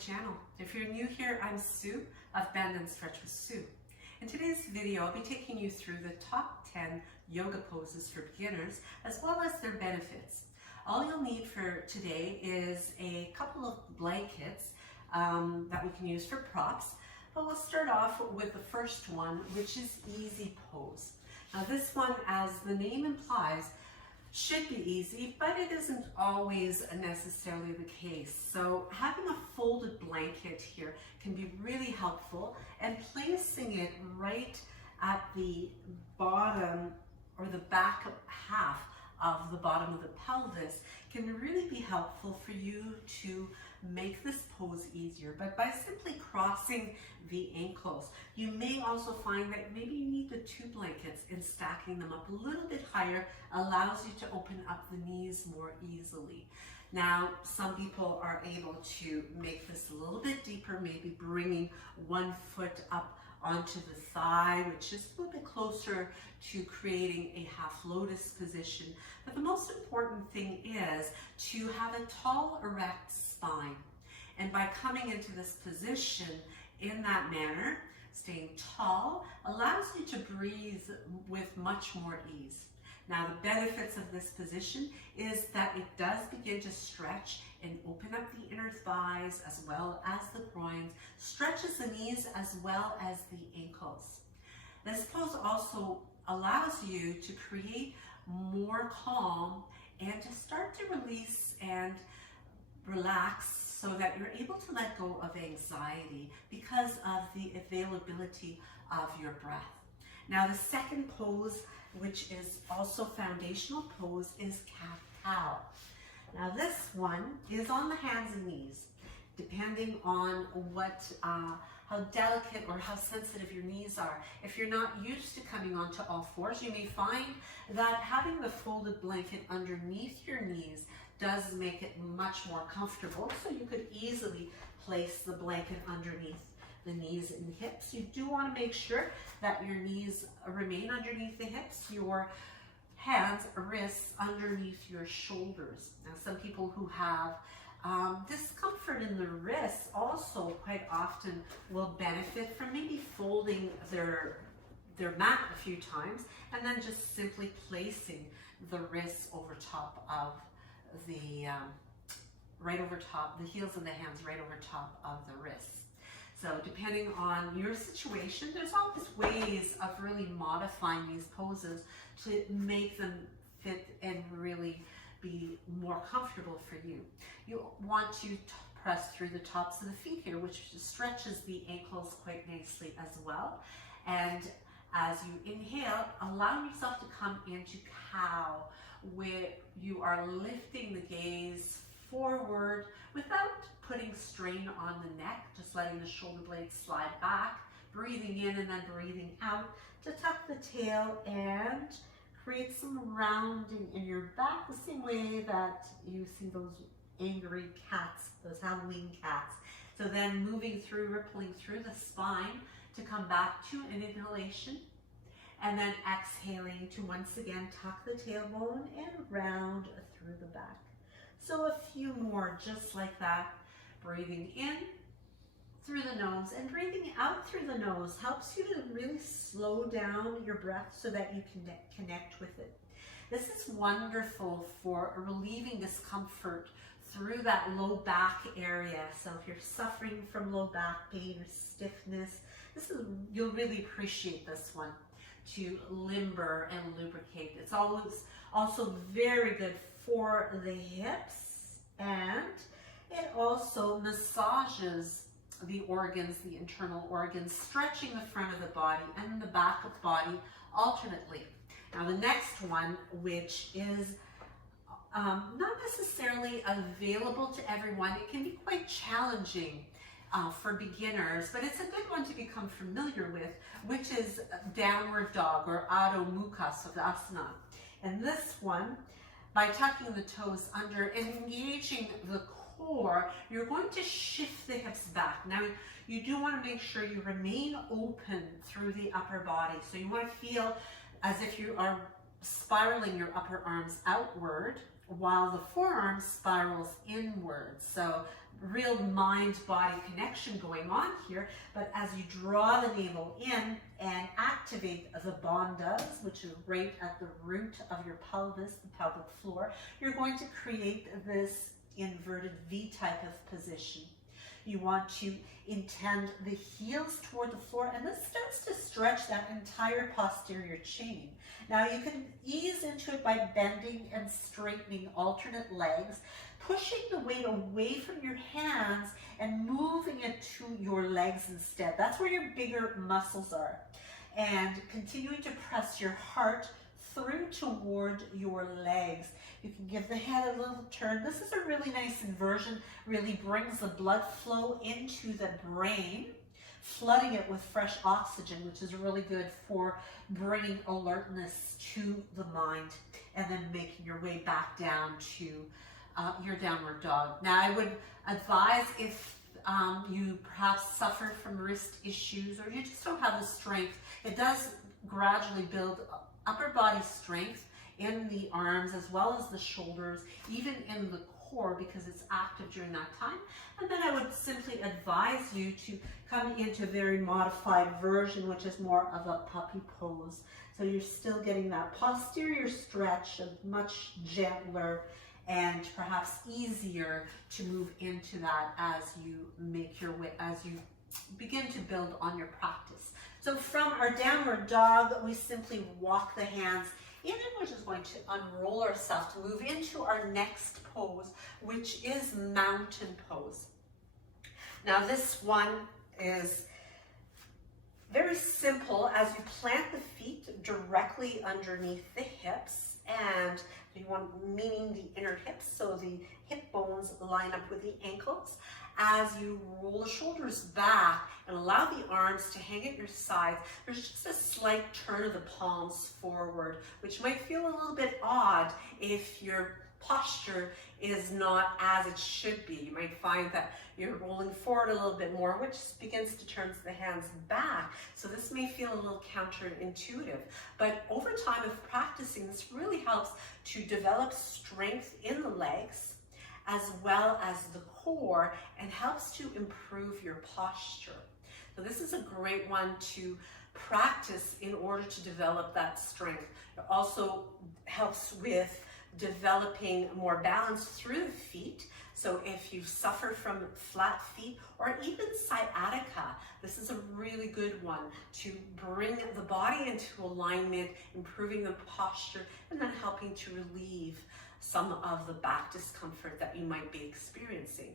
channel. If you're new here, I'm Sue of Bendnstretch with Sue. In today's video, I'll be taking you through the top 10 yoga poses for beginners, as well as their benefits. All you'll need for today is a couple of blankets that we can use for props, but we'll start off with the first one, which is easy pose. Now this one, as the name implies, should be easy, but it isn't always necessarily the case. So having a folded blanket here can be really helpful, and placing it right at the bottom or the back half of the bottom of the pelvis can really be helpful for you to make this pose easier. But by simply crossing the ankles, you may also find that maybe you need the two blankets, and stacking them up a little bit higher allows you to open up the knees more easily. Now, some people are able to make this a little bit deeper, maybe bringing one foot up onto the thigh, which is a little bit closer to creating a half lotus position. But the most important thing is to have a tall, erect spine. And by coming into this position in that manner, staying tall allows you to breathe with much more ease. Now, the benefits of this position is that it does begin to stretch and open up the inner thighs as well as the groins, stretches the knees as well as the ankles. This pose also allows you to create more calm and to start to release and relax, so that you're able to let go of anxiety because of the availability of your breath. Now, the second pose, which is also foundational pose, is cat-cow. Now, this one is on the hands and knees, depending on how delicate or how sensitive your knees are. If you're not used to coming onto all fours, you may find that having the folded blanket underneath your knees does make it much more comfortable, so you could easily place the blanket underneath the knees and hips. You do want to make sure that your knees remain underneath the hips, your hands, wrists underneath your shoulders. Now, some people who have discomfort in the wrists also quite often will benefit from maybe folding their mat a few times and then just simply placing the wrists over top of the heels of the hands right over top of the wrists. So depending on your situation, there's always ways of really modifying these poses to make them fit and really be more comfortable for you. You want to press through the tops of the feet here, which stretches the ankles quite nicely as well. And as you inhale, allow yourself to come into cow, where you are lifting the gaze forward without putting strain on the neck, just letting the shoulder blades slide back, breathing in and then breathing out to tuck the tail and create some rounding in your back, the same way that you see those angry cats, those Halloween cats. So then moving through, rippling through the spine to come back to an inhalation, and then exhaling to once again tuck the tailbone and round through the back. So a few more just like that. Breathing in through the nose and breathing out through the nose helps you to really slow down your breath so that you can connect with it. This is wonderful for relieving discomfort through that low back area. So if you're suffering from low back pain or stiffness, you'll really appreciate this one to limber and lubricate. It's always also very good for the hips, and it also massages the organs, the internal organs, stretching the front of the body and the back of the body alternately. Now the next one, which is not necessarily available to everyone, it can be quite challenging for beginners, but it's a good one to become familiar with, which is downward dog, or Adho mukha sukhasana. And this one, by tucking the toes under and engaging the core, you're going to shift the hips back. Now, you do want to make sure you remain open through the upper body. So you want to feel as if you are spiraling your upper arms outward while the forearm spirals inward. So real mind-body connection going on here, but as you draw the navel in and activate the bandhas, which is right at the root of your pelvis, the pelvic floor, you're going to create this inverted V type of position. You want to intend the heels toward the floor, and this starts to stretch that entire posterior chain. Now you can ease into it by bending and straightening alternate legs, pushing the weight away from your hands and moving it to your legs instead. That's where your bigger muscles are. And continuing to press your heart through toward your legs. You can give the head a little turn. This is a really nice inversion, really brings the blood flow into the brain, flooding it with fresh oxygen, which is really good for bringing alertness to the mind, and then making your way back down to your downward dog. Now, I would advise if you perhaps suffer from wrist issues or you just don't have the strength, it does gradually build upper body strength in the arms as well as the shoulders, even in the core, because it's active during that time. And then I would simply advise you to come into a very modified version, which is more of a puppy pose. So you're still getting that posterior stretch, much gentler and perhaps easier to move into that as you make your way, as you begin to build on your practice. So from our downward dog, we simply walk the hands in, and we're just going to unroll ourselves to move into our next pose, which is mountain pose. Now this one is very simple, as you plant the feet directly underneath the hips, and you want, meaning the inner hips, so the hip bones line up with the ankles. As you roll the shoulders back and allow the arms to hang at your sides, there's just a slight turn of the palms forward, which might feel a little bit odd if your posture is not as it should be. You might find that you're rolling forward a little bit more, which begins to turn the hands back. So this may feel a little counterintuitive, but over time of practicing, this really helps to develop strength in the legs as well as the core, and helps to improve your posture. So this is a great one to practice in order to develop that strength. It also helps with developing more balance through the feet. So if you suffer from flat feet or even sciatica, this is a really good one to bring the body into alignment, improving the posture, and then helping to relieve some of the back discomfort that you might be experiencing.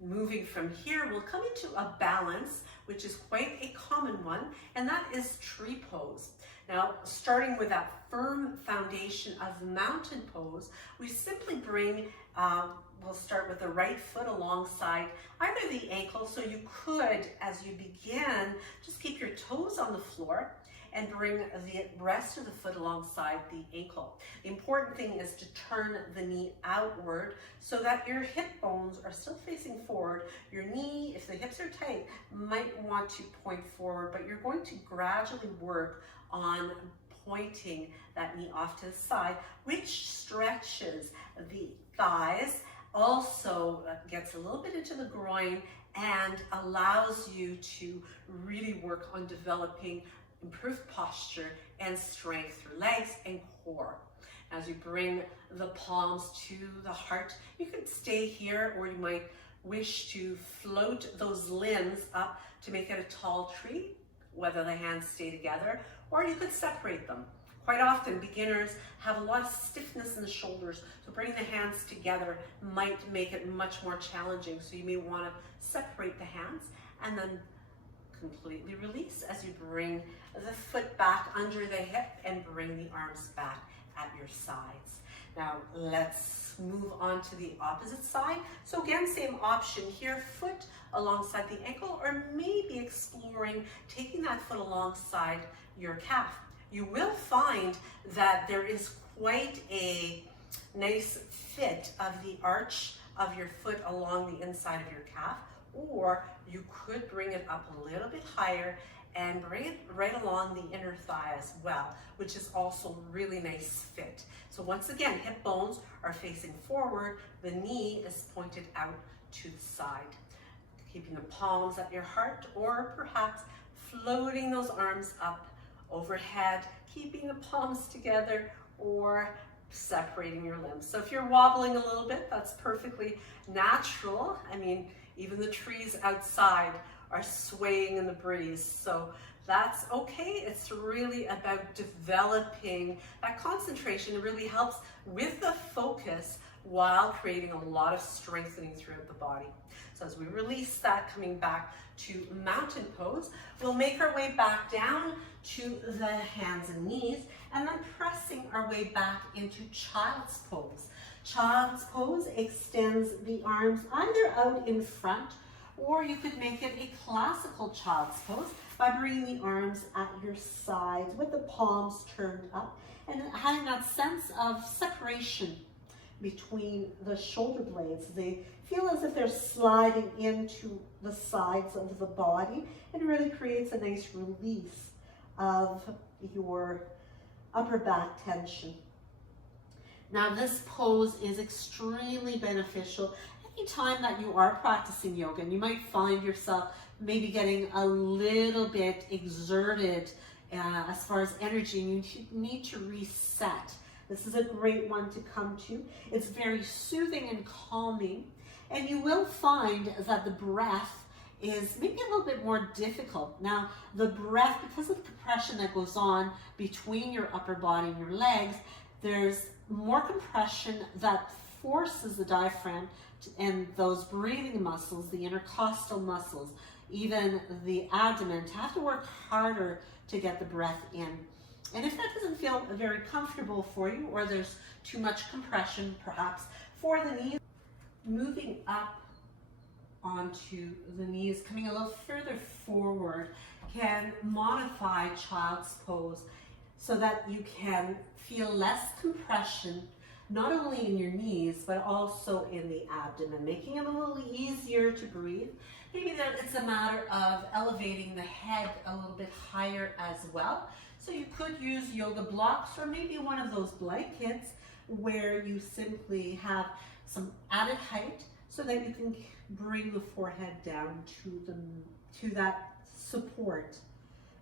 Moving from here, we'll come into a balance, which is quite a common one, and that is tree pose. Now, starting with that firm foundation of mountain pose, we simply bring, we'll start with the right foot alongside either the ankle, so you could, as you begin, just keep your toes on the floor and bring the rest of the foot alongside the ankle. The important thing is to turn the knee outward so that your hip bones are still facing forward. Your knee, if the hips are tight, might want to point forward, but you're going to gradually work on pointing that knee off to the side, which stretches the thighs, also gets a little bit into the groin, and allows you to really work on developing improved posture and strength through legs and core. As you bring the palms to the heart, you could stay here, or you might wish to float those limbs up to make it a tall tree, whether the hands stay together, or you could separate them. Quite often, beginners have a lot of stiffness in the shoulders, so bringing the hands together might make it much more challenging. So you may want to separate the hands and then completely release as you bring the foot back under the hip and bring the arms back at your sides. Now let's move on to the opposite side. So again, same option here, foot alongside the ankle, or maybe exploring taking that foot alongside your calf. You will find that there is quite a nice fit of the arch of your foot along the inside of your calf, or you could bring it up a little bit higher and bring it right along the inner thigh as well, which is also really nice fit. So once again, hip bones are facing forward, the knee is pointed out to the side. Keeping the palms at your heart, or perhaps floating those arms up overhead, keeping the palms together, or separating your limbs. So if you're wobbling a little bit, that's perfectly natural. I mean, even the trees outside are swaying in the breeze, so that's okay. It's really about developing that concentration. It really helps with the focus while creating a lot of strengthening throughout the body. So as we release that, coming back to mountain pose, we'll make our way back down to the hands and knees, and then pressing our way back into child's pose. Child's pose extends the arms either out in front, or you could make it a classical child's pose by bringing the arms at your sides with the palms turned up and having that sense of separation between the shoulder blades. They feel as if they're sliding into the sides of the body, and it really creates a nice release of your upper back tension. Now this pose is extremely beneficial anytime that you are practicing yoga, and you might find yourself maybe getting a little bit exerted as far as energy, and you need to reset. This is a great one to come to. It's very soothing and calming, and you will find that the breath is maybe a little bit more difficult. Now, the breath, because of the compression that goes on between your upper body and your legs, there's more compression that forces the diaphragm and those breathing muscles, the intercostal muscles, even the abdomen, to have to work harder to get the breath in. And if that doesn't feel very comfortable for you, or there's too much compression perhaps for the knees, moving up onto the knees, coming a little further forward, can modify child's pose so that you can feel less compression, not only in your knees, but also in the abdomen, making it a little easier to breathe. Maybe that it's a matter of elevating the head a little bit higher as well. So you could use yoga blocks, or maybe one of those blankets where you simply have some added height so that you can bring the forehead down to that support,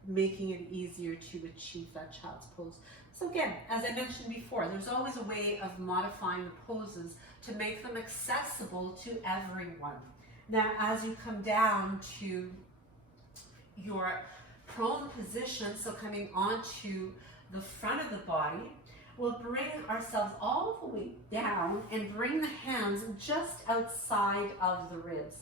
making it easier to achieve that child's pose. So again, as I mentioned before, there's always a way of modifying the poses to make them accessible to everyone. Now, as you come down to your prone position, so coming onto the front of the body, we'll bring ourselves all the way down and bring the hands just outside of the ribs.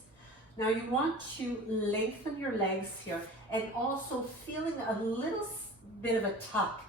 Now you want to lengthen your legs here, and also feeling a little bit of a tuck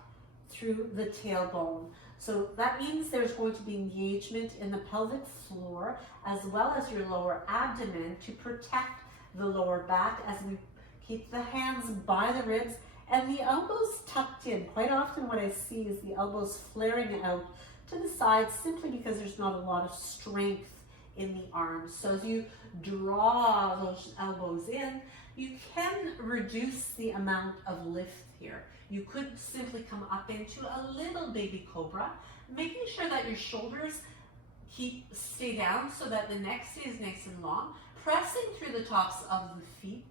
through the tailbone. So that means there's going to be engagement in the pelvic floor as well as your lower abdomen to protect the lower back as we keep the hands by the ribs and the elbows tucked in. Quite often what I see is the elbows flaring out to the sides simply because there's not a lot of strength in the arms. So as you draw those elbows in, you can reduce the amount of lift here. You could simply come up into a little baby cobra, making sure that your shoulders stay down so that the neck stays nice and long, pressing through the tops of the feet,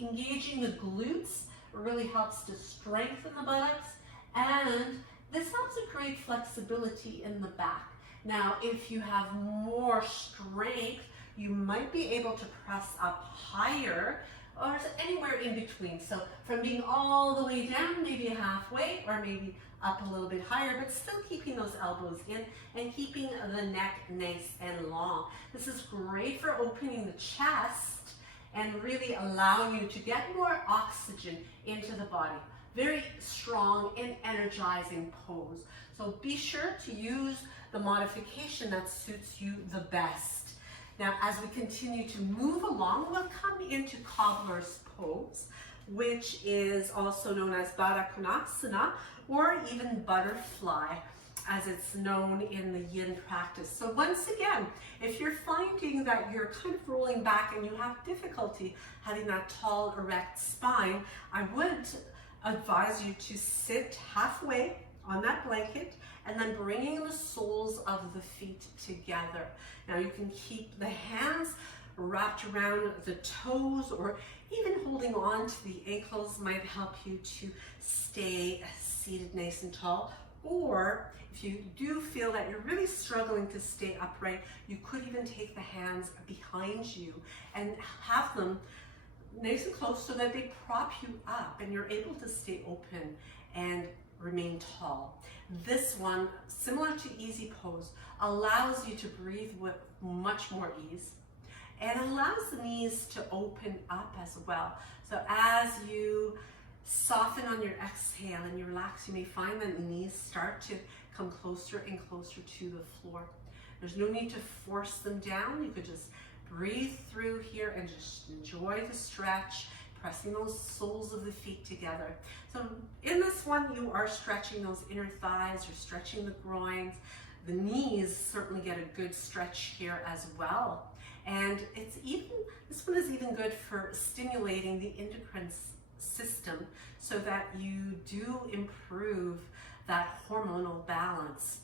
engaging the glutes really helps to strengthen the buttocks, and this helps to create flexibility in the back. Now, if you have more strength, you might be able to press up higher or anywhere in between. So from being all the way down, maybe halfway, or maybe up a little bit higher, but still keeping those elbows in and keeping the neck nice and long. This is great for opening the chest and really allowing you to get more oxygen into the body. Very strong and energizing pose. So be sure to use the modification that suits you the best. Now, as we continue to move along, we'll come into Cobblers Pose, which is also known as Bitilasana or even butterfly. as it's known in the yin practice. So once again, if you're finding that you're kind of rolling back and you have difficulty having that tall, erect spine, I would advise you to sit halfway on that blanket and then bringing the soles of the feet together. Now you can keep the hands wrapped around the toes, or even holding on to the ankles might help you to stay seated nice and tall. Or if you do feel that you're really struggling to stay upright, you could even take the hands behind you and have them nice and close so that they prop you up and you're able to stay open and remain tall. This one, similar to easy pose, allows you to breathe with much more ease and allows the knees to open up as well. So as you soften on your exhale and you relax, you may find that the knees start to come closer and closer to the floor. There's no need to force them down. You could just breathe through here and just enjoy the stretch, pressing those soles of the feet together. So in this one, you are stretching those inner thighs, you're stretching the groins. The knees certainly get a good stretch here as well. And this one is even good for stimulating the endocrine system so that you do improve that hormonal balance.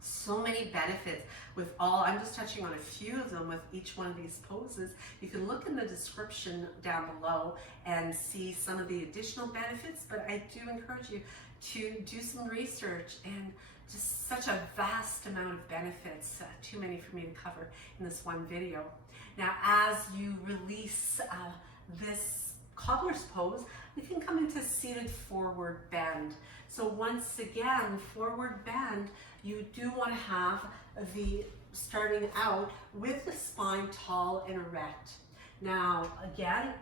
So many benefits with all, I'm just touching on a few of them with each one of these poses. You can look in the description down below and see some of the additional benefits, but I do encourage you to do some research, and just such a vast amount of benefits, too many for me to cover in this one video. Now, as you release this Cobblers Pose, we can come into seated forward bend. So once again, forward bend, you do want to have the starting out with the spine tall and erect. Now, again,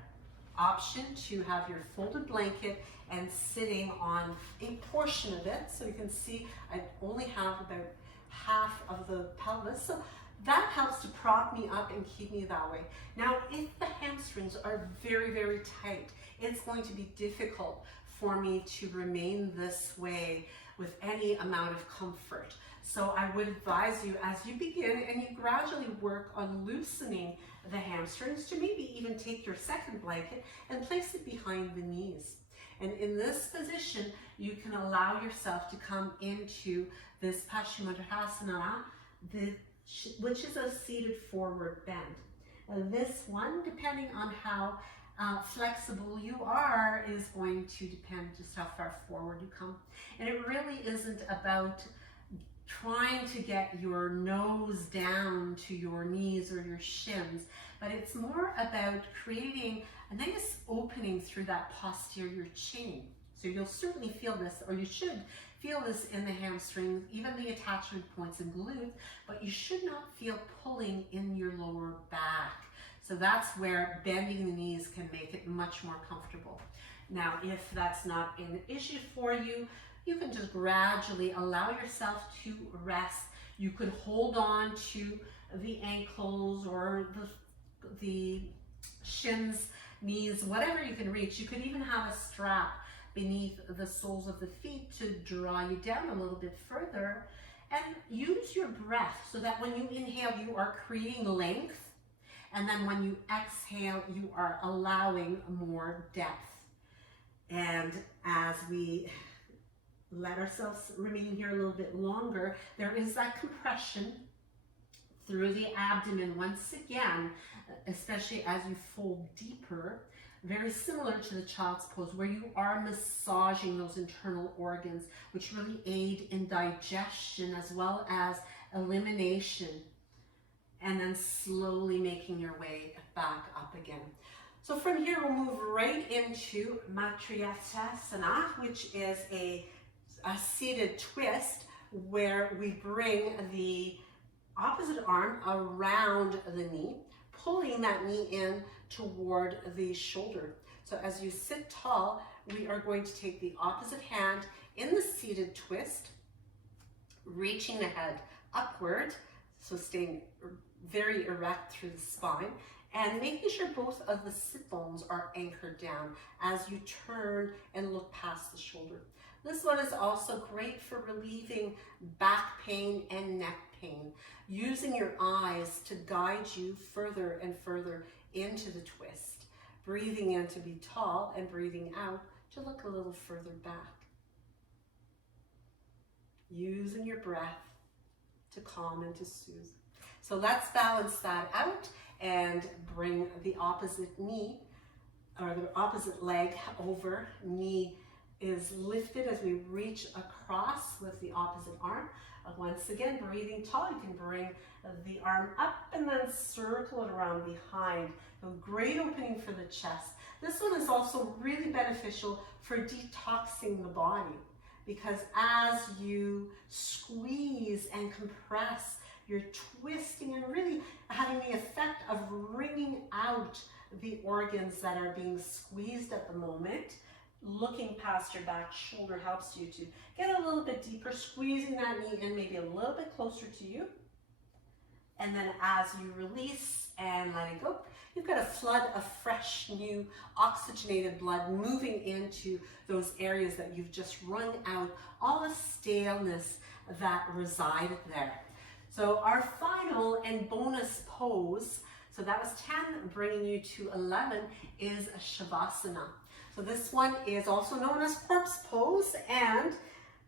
option to have your folded blanket and sitting on a portion of it. So you can see I only have about half of the pelvis. So that helps to prop me up and keep me that way. Now, if the hamstrings are very, very tight, it's going to be difficult for me to remain this way with any amount of comfort. So I would advise you, as you begin and you gradually work on loosening the hamstrings, to maybe even take your second blanket and place it behind the knees. And in this position, you can allow yourself to come into this Bitilasana, which is a seated forward bend. This one, depending on how flexible you are, is going to depend just how far forward you come. And it really isn't about trying to get your nose down to your knees or your shins, but it's more about creating a nice opening through that posterior chain. So you'll certainly feel this, or you should feel this in the hamstrings, even the attachment points and glutes, but you should not feel pulling in your lower back. So that's where bending the knees can make it much more comfortable. Now, if that's not an issue for you, you can just gradually allow yourself to rest. You could hold on to the ankles or the shins, knees, whatever you can reach. You could even have a strap beneath the soles of the feet to draw you down a little bit further. And use your breath so that when you inhale, you are creating length. And then when you exhale, you are allowing more depth. And as we let ourselves remain here a little bit longer, there is that compression through the abdomen once again, especially as you fold deeper, very similar to the child's pose, where you are massaging those internal organs, which really aid in digestion as well as elimination, and then slowly making your way back up again. So from here, we'll move right into Marjaryasana, which is a seated twist where we bring the opposite arm around the knee, pulling that knee in toward the shoulder. So as you sit tall, we are going to take the opposite hand in the seated twist, reaching the head upward, so staying very erect through the spine, and making sure both of the sit bones are anchored down as you turn and look past the shoulder. This one is also great for relieving back pain and neck pain, using your eyes to guide you further and further into the twist. Breathing in to be tall and breathing out to look a little further back. Using your breath to calm and to soothe. So let's balance that out and bring the opposite knee or the opposite leg over. Knee is lifted as we reach across with the opposite arm. Once again, breathing tall, you can bring the arm up and then circle it around behind. A great opening for the chest. This one is also really beneficial for detoxing the body, because as you squeeze and compress, you're twisting and really having the effect of wringing out the organs that are being squeezed at the moment. Looking past your back shoulder helps you to get a little bit deeper, squeezing that knee in maybe a little bit closer to you. And then as you release and let it go, you've got a flood of fresh, new, oxygenated blood moving into those areas that you've just wrung out all the staleness that resided there. So our final and bonus pose, so that was 10, bringing you to 11, is a shavasana. So this one is also known as corpse pose, and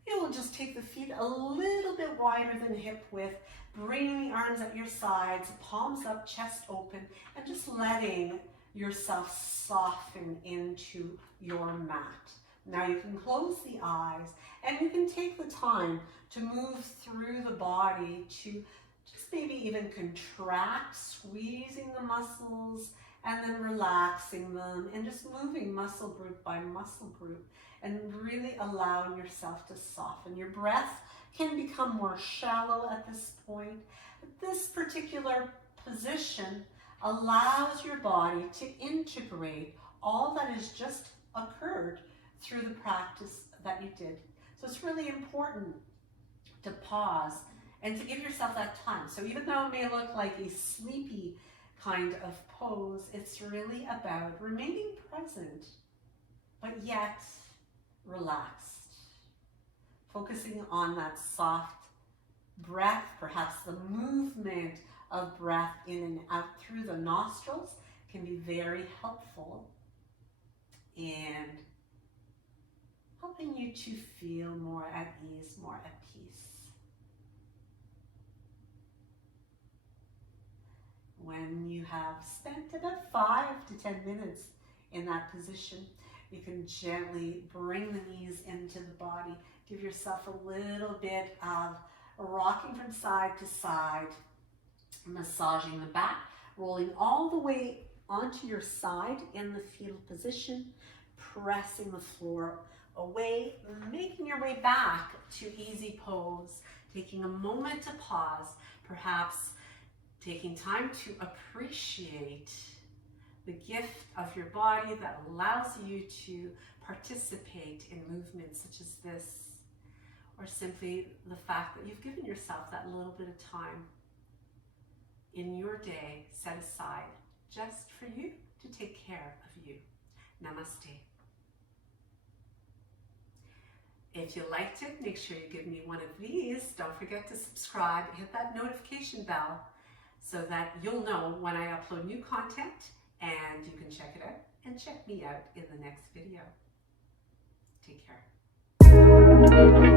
you will just take the feet a little bit wider than hip width, bringing the arms at your sides, palms up, chest open, and just letting yourself soften into your mat. Now you can close the eyes and you can take the time to move through the body to just maybe even contract, squeezing the muscles and then relaxing them and just moving muscle group by muscle group and really allowing yourself to soften. Your breath can become more shallow at this point. This particular position allows your body to integrate all that has just occurred through the practice that you did. So it's really important to pause and to give yourself that time. So even though it may look like a sleepy kind of pose, it's really about remaining present, but yet relaxed. Focusing on that soft breath, perhaps the movement of breath in and out through the nostrils can be very helpful in helping you to feel more at ease, more at peace. When you have spent about 5 to 10 minutes in that position, you can gently bring the knees into the body. Give yourself a little bit of rocking from side to side, massaging the back, rolling all the way onto your side in the fetal position, pressing the floor away, making your way back to easy pose, taking a moment to pause, perhaps taking time to appreciate the gift of your body that allows you to participate in movements such as this, or simply the fact that you've given yourself that little bit of time in your day set aside just for you to take care of you. Namaste. If you liked it, make sure you give me one of these. Don't forget to subscribe, hit that notification bell so that you'll know when I upload new content, and you can check it out and check me out in the next video. Take care.